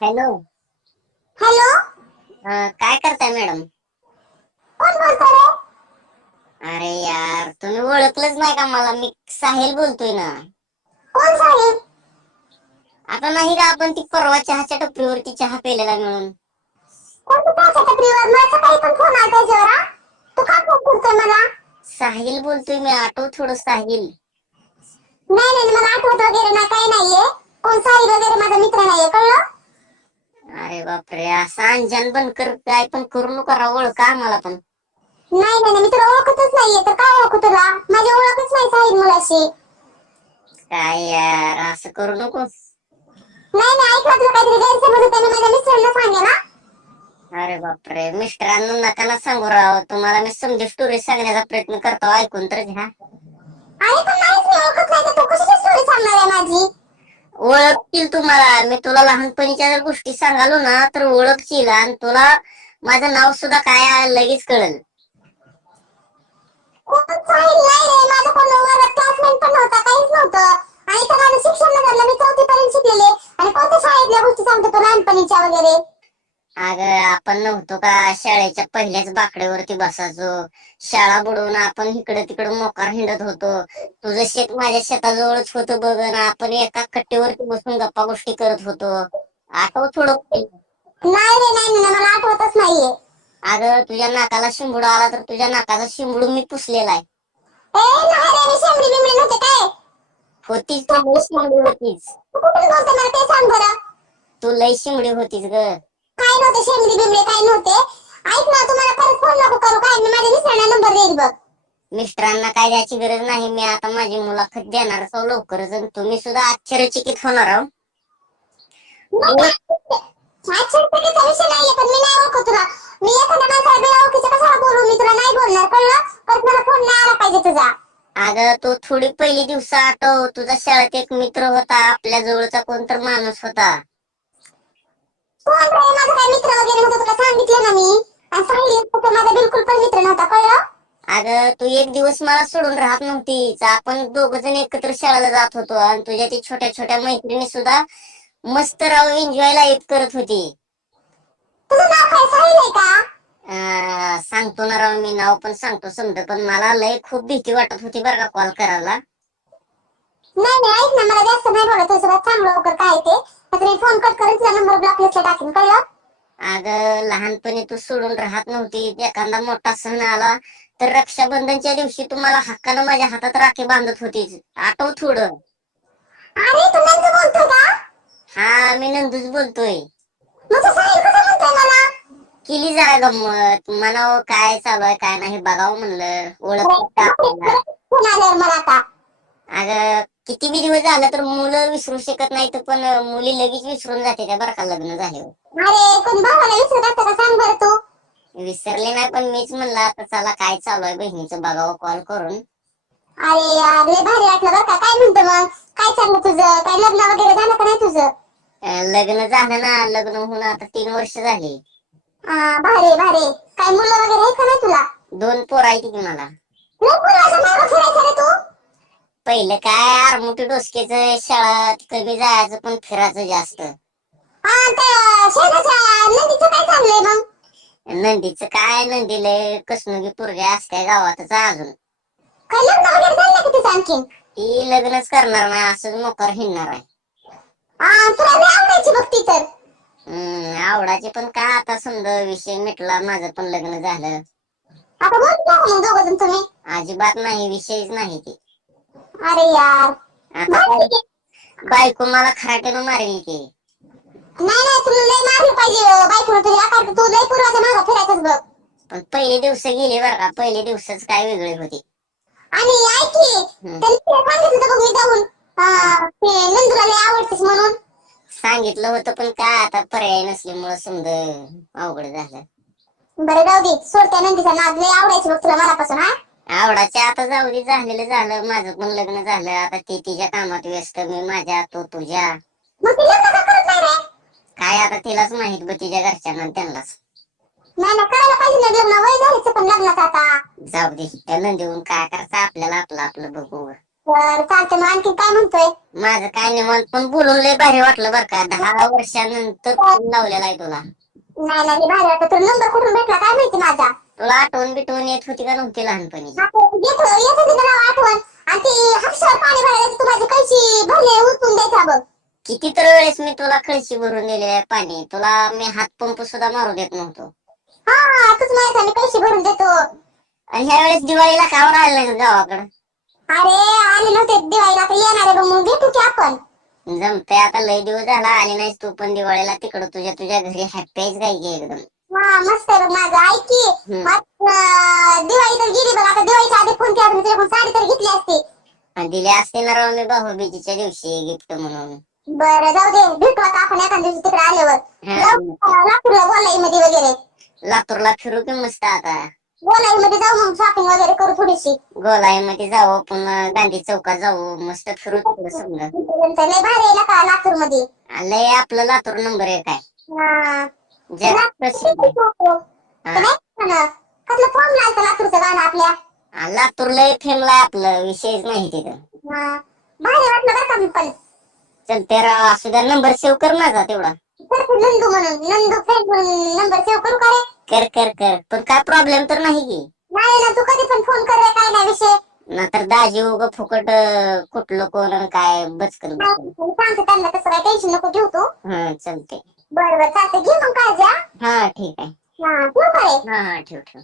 Hello. Hello. काय करताय madam? कोण बोलतो रे? अरे यार, तुम्ही ओळखलंच नाही का मला? मी साहिल बोलतोय ना. कोण साहेब? आता नाही का आपण ती परवा चहाच्या टपरीवरती चहा प्यायलेला मिळून? कोण तू त्याच्या टपरीवर? मला सकाळी पण फोन आला त्याच्यावर हा? तू का फोन करतोय मला? साहिल बोलतोय मी, आठव थोडं साहिल. नाही नाही मला आठवत वगैरे नाही, काही नाहीये. कोण साहेब वगैरे माझा मित्र नाहीये, कळलं? अरे बापरे, असा अंजान बनकर काय पण करू नका राव, ओळखा आम्हाला पण. नाही नाही मी तुला ओळखतच नाहीये, तर काय ओळखू तुला? माझी ओळखच नाही साहेब मुलाशी. काय यार, असं करू नको. नाही नाही ऐकलं, तुला काहीतरी गैरसमज होता ना, माझ्या मिस्टरांना सांगे ना. अरे बापरे, मिस्टरांना नका ना सांगू राव. तुम्हाला मी समजी स्टोरी सांगण्याचा प्रयत्न करतो, ऐकून तर घ्या. अरे पण नाहीच, मी ओळखत नाही, तर तू कशाची स्टोरी सांगणार आहे माझी? ओळखतील तुम्हाला. मी तुला लहानपणीच्या जर गोष्टी सांगालो ना तर ओळखशील, आणि तुला माझं नाव सुद्धा काय आहे लगेच कळेल. कोण साहेब? नाही रे, माझा कोण वर्गात क्लासमेट पण नव्हता, काहीच नव्हतं. आणि तर माझं शिक्षण नगरला, मी 4थी पर्यंत शिकलेले. आणि कोणत्या शाळेतल्या गोष्टी सांगतो तू लहानपणीच्या वगैरे? अगं, आपण नव्हतो का शाळेच्या पहिल्याच बाकड्यावरती बसायचो. शाळा बुडवून आपण इकडे तिकडे मोकार हिंडत होतो. तुझं शेत माझ्या शेताजवळच होतं बघ, आणि आपण एका कट्टेवरती बसून गप्पा गोष्टी करत होतो. आठव थोडं. नाही रे, नाही नाही मला आठवतच नाहीये. अगं, तुझ्या नाकाला शिंबूड आला तर तुझ्या नाकाचा शिंबूड मी पुसलेला आहे. ए नाही रे, मी शेंबडी बिंबडी नव्हते काय. होतीच तू, लई शिंबडी होतीच. तू कुठून बोलतो मला ते सांग बरं. तू लई शिंबडी होतीच ग. काय नव्हते शेंबडी बिंबडी, काय नव्हते. ऐक ना, तुम्हाला परत फोन नको करू काय, मी माझ्या मिस्टरांना नंबर देईल बघ. मिस्टरांना काय द्यायची गरज नाही. मी आता माझी मुलाखत देणार असाव लवकरच, आणि तुम्ही सुद्धा आश्चर्यचकित होणार आहो. अच्छा, त्याचा विषय नाहीये, पण मी नाही ओळखत तुला. मी एखाद्या माणसाला बिना ओळखीचं कशाला बोलू? मी तुला नाही बोलणार, कळलं? परत मला फोन नाही आला पाहिजे तुझा. अगं, तो थोडी पहिली दिवस आठव. तुझा शाळेत एक मित्र होता, आपल्या जवळचा कोणतर माणूस होता. कोण रे? माझा काय मित्र वगैरे नव्हता, तुला सांगितलं ना मी. आणि सांगितलं माझा बिलकुल पण मित्र नव्हता, कळलं? अगं, तू एक दिवस मला सोडून राहत नव्हतीच. आपण दोघ जण एकत्र शाळेला जात होतो, आणि तुझ्या ती छोट्या छोट्या मैत्रिणी सुद्धा मस्त राव एन्जॉय लाईफ करत होती. तुझं नाव काय साहिल आहे का? सांगतो ना राव, मी नाव पण सांगतो समजा, पण मला लय खूप भीती वाटत होती बरं का कॉल करायला. नाही नाही ऐक ना, मला जास्त नाही बोलत तुझ्यासोबत, सांग लवकर काय ते. नाहीतर मी फोन कट करून तुझा नंबर ब्लॉक लिस्टला टाकेन, कळलं? अगं, लहानपणी तू सोडून राहत नव्हती. एखादा मोठा सण आला तर रक्षाबंधनच्या दिवशी तुम्हाला हक्कानं माझ्या हातात राखी बांधत होतीच. आठव थोडं. अरे तू नंदू बोलतोय का? हा, मी नंदूच बोलतोय. मग तू साहिल कसं म्हणतोय मला? केली जरा गंमत, म्हणावं काय चालू आहे काय नाही बघावं म्हणलं, ओळख आपल्याला. फोन आल्यावर मला आता. अगं, किती बी दिवस झालं तर मुलं विसरू शकत नाही, तर पण मुली लगेच विसरून जाते त्या बरं का लग्न झाल्यावर. अरे कोण भावाला विसरत असतं का, सांग बरं तू. विसरले नाही, पण मीच म्हणलं आता चला काय चालू आहे बहिणीचं बघावं कॉल करून. अरे यार, लय भारी वाटलं बरं का. काय म्हणतो मग? काय चाललं तुझं? काय लग्न वगैरे झालं का नाही तुझं? लग्न झालं ना, लग्न होऊन आता 3 वर्ष झाली. भारी भारी. काय मुलं वगैरे आहेत का नाही तुला? 2 पोरं आहेत की मला. लय पोराचं मागं फिरायचं रे तू. पहिलं काय आरमुठी डोसक्याचं, शाळा कमी जायचं पण फिरायचं जास्त. त्या शेजारच्या नदीचं काय चाललंय मग? नंदीचं काय, नंदीला कसनुगी पोरग्या असत्या गावातच अजून. काय लग्न वगैरे झालं का तिचं आणखीन? ती लग्नच करणार नाही, असंच मोकार हिंडणार आहे. तुला लय आवडायची बघ ती तर. आवडाचे पण काय, आता समजा विषय मिटला, माझं पण लग्न झालं. आता बोलतो का मग दोघं जण तुम्ही? अजिबात नाही, विषयच नाही ती. अरे यार. आता काय, बायको मला खराट्यानं मारेल की. नाही नाही, तुला लय मारलं पाहिजे बायकोनं तुझ्या, कारण तू लय पूर्वाच्या मागं फिरायचंच बघ. पण पहिले दिवस गेले बरं का, पहिले दिवसच काय वेगळे होते. आणि ऐक की, त्यांनी सांगितलं होतं बघ मी जाऊन, ते नंदूला लय आवडतेस म्हणून. सांगितलं होतं, पण काय आता पर्याय नसल्यामुळं समजा अवघड झालं. बरं जाऊ दे, सोड त्या नंदीचा नाद. लय आवडायची बघ तुला मनापासून. आवडाचे आता जाऊ दे, झालेलं झालं, माझं पण लग्न झालं. आता ती तिच्या कामात व्यस्त, मी माझ्या, तो तुझ्या. मग ती लग्न का करत नाही रे? काय आता तिलाच माहित बघ, तिच्या घरच्यांना आणि त्यांनाच. नाही ना, करायला पाहिजे ना लग्न, वय झालीच पण लग्नाचं आता. जाऊ दे, त्या नंदीहून काय करायचं आपल्याला, आपलं आपलं बघू. बरं चालतंय. मग आणखी काय म्हणतोय? माझं काय निवांत, पण बोलून लय भारी वाटलं बरं का. 10 वर्षानंतर फोन लावलेला आहे तुला. नाही नाही भारी वाटतं. तुला नंबर कुठून भेटला काय माहिती माझा? तुला आठवण बिटवण येत होती का नव्हती लहानपणी? येत होती ना आठवण. आणि ती हापशावर पाणी भरायचं तू माझी कळशी भरले उचलून द्यायचा बघ. किती तर वेळेस मी तुला कळशी भरून दिलेले आहे पाणी. तुला मी हात पंप सुद्धा मारू देत नव्हतो. हा तूच माहिती मी कळशी भरून देतो. आणि ह्या वेळेस दिवाळीला कावर आलं नाही गावाकडं? अरे आले नव्हते दिवाळीला, आता येणार आहे बघ, मग भेटू की आपण. जमतंय, आता लय दिवस झाला आली नाहीस तू पण दिवाळीला तिकडं तुझ्या घरी. हॅपी आहेस काय की एकदम? हा मस्त आहे बघ माझं. ऐक की दिवाळी तर गेली बघ, आता दिवाळीच्या आधी फोन केला तुझ्याकडून साडी तर घेतली असती. आणि दिली असते ना राव मी भाऊबीजेच्या दिवशी गिफ्ट म्हणून. बरं जाऊ दे, भेटू आता आपण एखाद्या दिवशी तिकडे आल्यावर. लातूरला गोलाई मध्ये वगैरे. लातूरला फिरू की मस्त आता. गोलाई मध्ये जाऊ मग शॉपिंग वगैरे करू थोडीशी. गोलाईमध्ये जाऊ आपण, गांधी चौकात जाऊ, मस्त फिरू तिकडं समजा. लय भारी आहे का लातूर मध्ये. लय आपलं लातूर नंबर 1 आहे. जगात प्रसिद्ध आहे. कसलं फॉर्म लागतं लातूरचं गाणं आपल्या. लातूर लय फेमला आपलं, विषयच नाही तिथं. भारी वाटलं बरं का मी पण. चल तेरा असू द्या, नंबर सेव्ह कर माझा तेवढा. नंदू म्हणून, नंदू फ्रेंड म्हणून नंबर सेव्ह करू का रे? कर कर कर, पण काय प्रॉब्लेम तर नाही की? नाही ना, तू कधी पण फोन कर रे, काय नाही विषय. नाहीतर दाजी उग फुकट कुठलं कोण आणि काय बचकल. सांगते त्यांना, तसं काय टेन्शन नको घेऊ तू. हा चालते. बरं बरं चालतंय, घे मग काळजी. हा ठीक आहे. हा ठेवू का रे? हा ठेव ठेव.